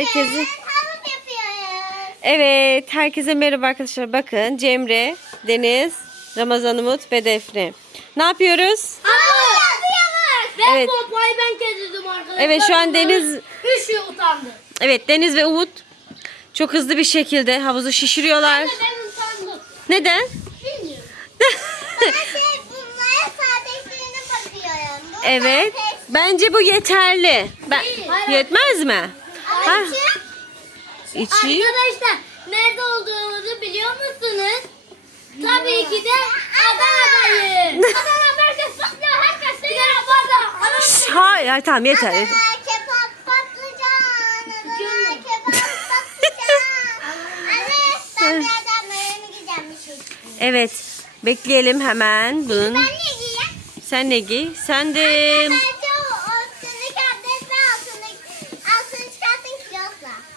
Yapıyoruz. Evet, herkese merhaba arkadaşlar. Bakın Cemre, Deniz, Ramazan Umut ve Defne. Ne yapıyoruz? Ben Evet. pompayı ben kesildim arkadaşlar. Evet, şu an Deniz- şey utandı. Evet, Deniz ve Umut çok hızlı bir şekilde havuzu şişiriyorlar. Ben utandım. Neden? Bilmiyorum. Ben şey bunlara sadeleşlerine bakıyorum. Bu evet. Bence bu yeterli. Ben, Hayır. yetmez mi? Ha, içi. Arkadaşlar nerede olduğumuzu biliyor musunuz? Tabii ki de Adana'dayız. Adana merkez patlıyor. Herkes sigara bardağı. Şş, Hayır, hayır, tamam yeter. yeter. Adana kebap patlıcan. Adana kebap patlıcan. Anne ben Evet, bekleyelim hemen bunun. Ben ne giyeyim? Sen ne giy? Sen de Bence o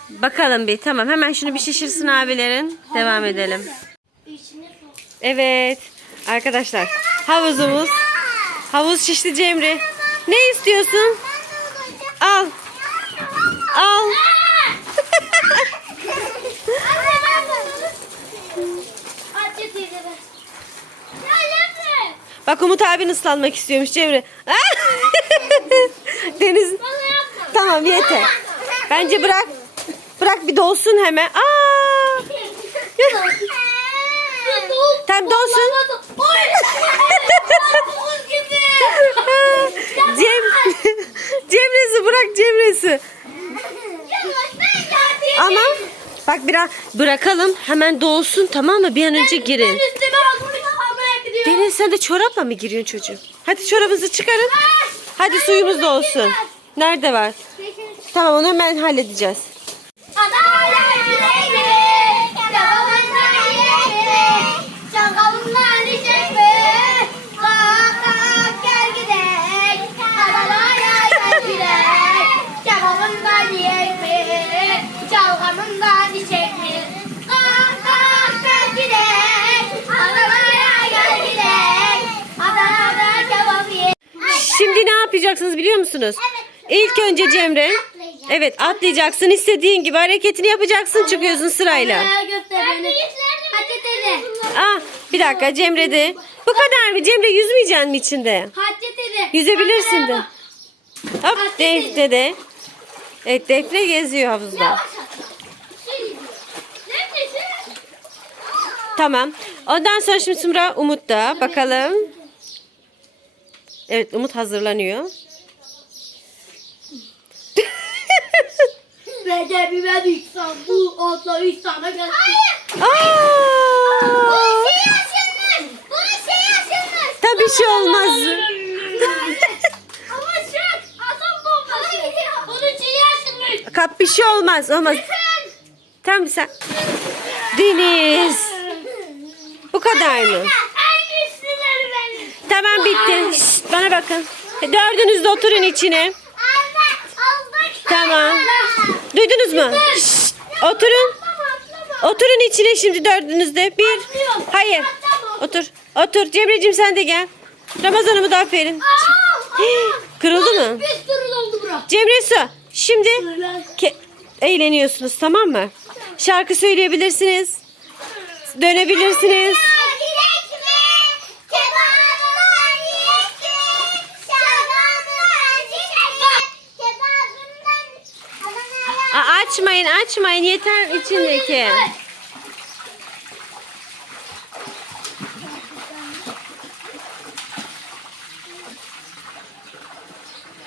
bakalım bir. Tamam, hemen şunu bir şişirsin abilerin. Devam edelim. Evet, arkadaşlar havuzumuz. Havuz şişti Cemre. Ne istiyorsun? Al. Al. Bak Umut abin ıslanmak istiyormuş Cemre. Deniz. Tamam yeter. Bence bırak. Bırak bir dolsun hemen. Aa! Tamam dolsun. Cem Cemre'si bırak Cemre'si. Ama bak biraz bırakalım hemen dolsun tamam mı? Bir an önce girin. Deniz sen de çorapla mı giriyorsun çocuğum? Hadi çorabınızı çıkarın. Hadi suyumuz da olsun. Nerede var? Tamam onu hemen halledeceğiz. Yapacaksınız biliyor musunuz? İlk önce Cemre. Evet atlayacaksın istediğin gibi hareketini yapacaksın çıkıyorsun sırayla. Hadi. Ah bir dakika Cemre de. Bu kadar mı? Cemre yüzmeyeceksin mi içinde? Hadi teyze. Yüzebilirsin de. Hop Defne de. Evet Defne geziyor havuzda. Tamam. Ondan sonra şimdi Sumra Umut da. Bakalım. Evet Umut hazırlanıyor. Recep'i ben İhsan bu adla İhsan'a gelsin. Aa! şey yaşanmış. Bu şey yaşanmış. Tabii şey olmaz. Ama şu adam bombası. Bunun yaşanmış. Kap bir şey olmaz. Olmaz. Tamam sen. Deniz. Bu kadar mı? Tamam bitti. Şşt, bana bakın. Dördünüz de oturun içine. Tamam. Duydunuz mu? Oturun. Oturun içine şimdi dördünüz de. Bir. Hayır. Otur. Otur. Cemre'cim sen de gel. Ramazan'ımı da aferin. Kırıldı mı? Cemre su. Şimdi eğleniyorsunuz tamam mı? Şarkı söyleyebilirsiniz. Dönebilirsiniz. Açmayın açmayın yeter içindeki.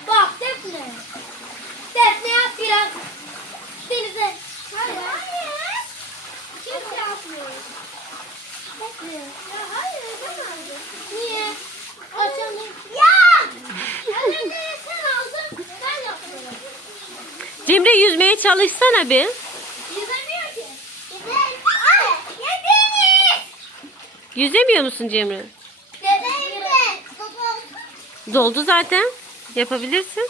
Bak Defne. Defne yap biraz. Denize. Hayır. Hayır. Kimse yapmıyor. Defne. Ya hayır yapamazdım. Niye? Açalım. Ya! Önce sen aldın. Ben yapıyorum. Cemre yüzmeye çalışsana bir. Yüzemiyor ki. Yüzemiyor musun Cemre? Baba, Doldu zaten. Yapabilirsin.